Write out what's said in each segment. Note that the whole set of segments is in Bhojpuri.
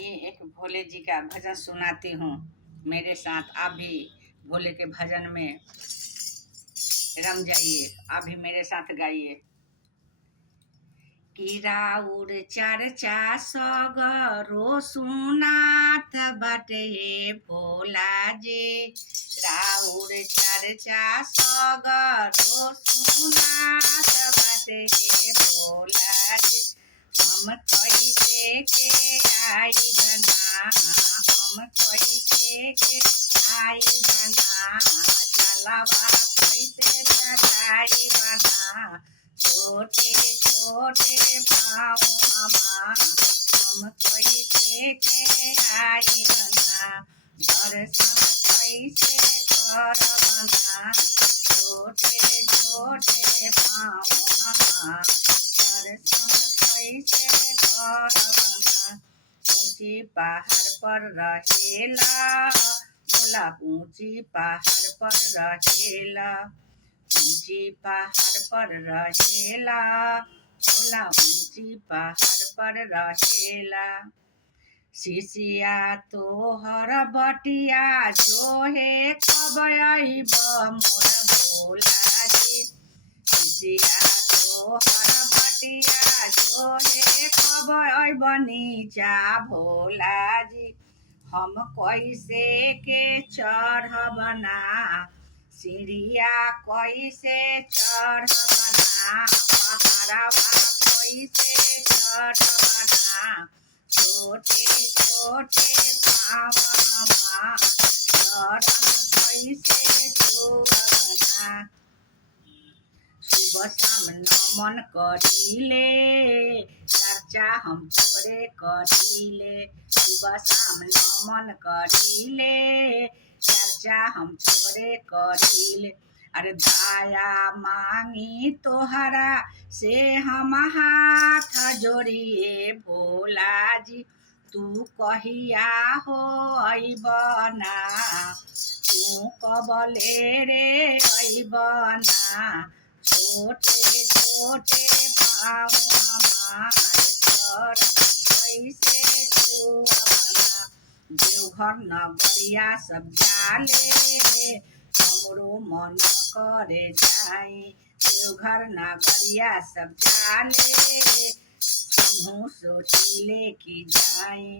आइए एक भोले जी का भजन सुनाती हूँ। मेरे साथ आप भी भोले के भजन में रम जाइए। आप भी मेरे साथ गाइए। कि राउर चर्चा सगरो सुनात बाटे भोला जी। राउर चर्चा सगरो सुनात बाटे भोला जी। हम कैसे के आई बना, हम कैसे के आई बना, जलवा कैसे चढ़ाई बना, छोटे छोटे पाँव हमार, हम कैसे के आई बना, दर्शन कैसे कर बना, छोटे छोटे पाँव हमार, दर्शन कैसे कर बना। ऊंची पहाड़ पर रहेला भोला, ऊंची पहाड़ पर रहेला, ऊंची पहाड़ पर रहेला भोला, ऊंची पहाड़ पर रहेला। शिशिया तोहर बटिया जो है कब आइब मोर भोला जी। शिशिया तोहर बटिया जो है कब आइब नीचा भोला जी। हम कैसे के चढ़बना, सीढ़िया कैसे चढ़बना, पहाड़वा कैसे चढ़बना, छोटे छोटे पाँव हमार, चरण कैसे छुअबना। सुबह शाम नमन करीले, चर्चा हम तोरे करीले, सुबह शाम नमन करीले, चर्चा हम तोरे करीले। अरे दया मांगी तोहरा से हम हाथ जोड़िए भोला जी। तू कहिया हो अइबना, तू कबले रे अइबना, छोटे छोटे पाँव हमार, चरण कैसे छुअबना। देवघर नगरिया सब जाले, हमरो मन करे जाई, देवघर नगरिया सब जाले, हमहू सोचिले कि जाई।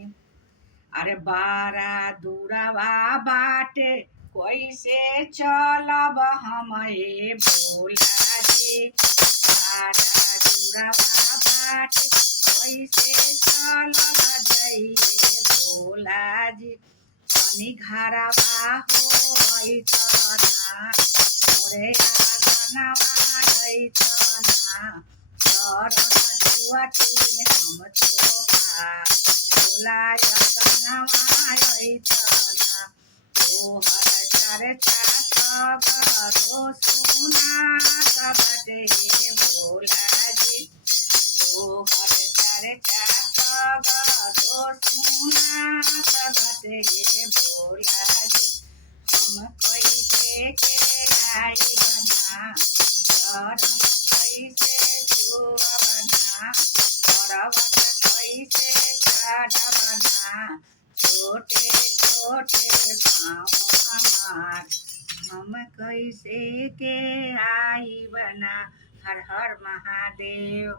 अरे बारा दूरवा बाटे कैसे चलब हम ए भोला जी। बारा दूरवा बाटे कैसे चलल जाइए भोला जी। तनी घरवा हो अइतना, मोरे आंगनवा अइतना, चरण छुअती हम तोहार, भोला आंगनवा अइतना। तोहर चर्चा सगरो सुनात बाटे भोला जी। तोहर चर्चा सगरो सुनात बाटे भोला जी। हम कैसे के आई बना, चरण कैसे छुअबना, पर्वत कैसे चढ़बना, छोटे छोटे पाँव हमार, हम कैसे के आई बना। हर हर महादेव।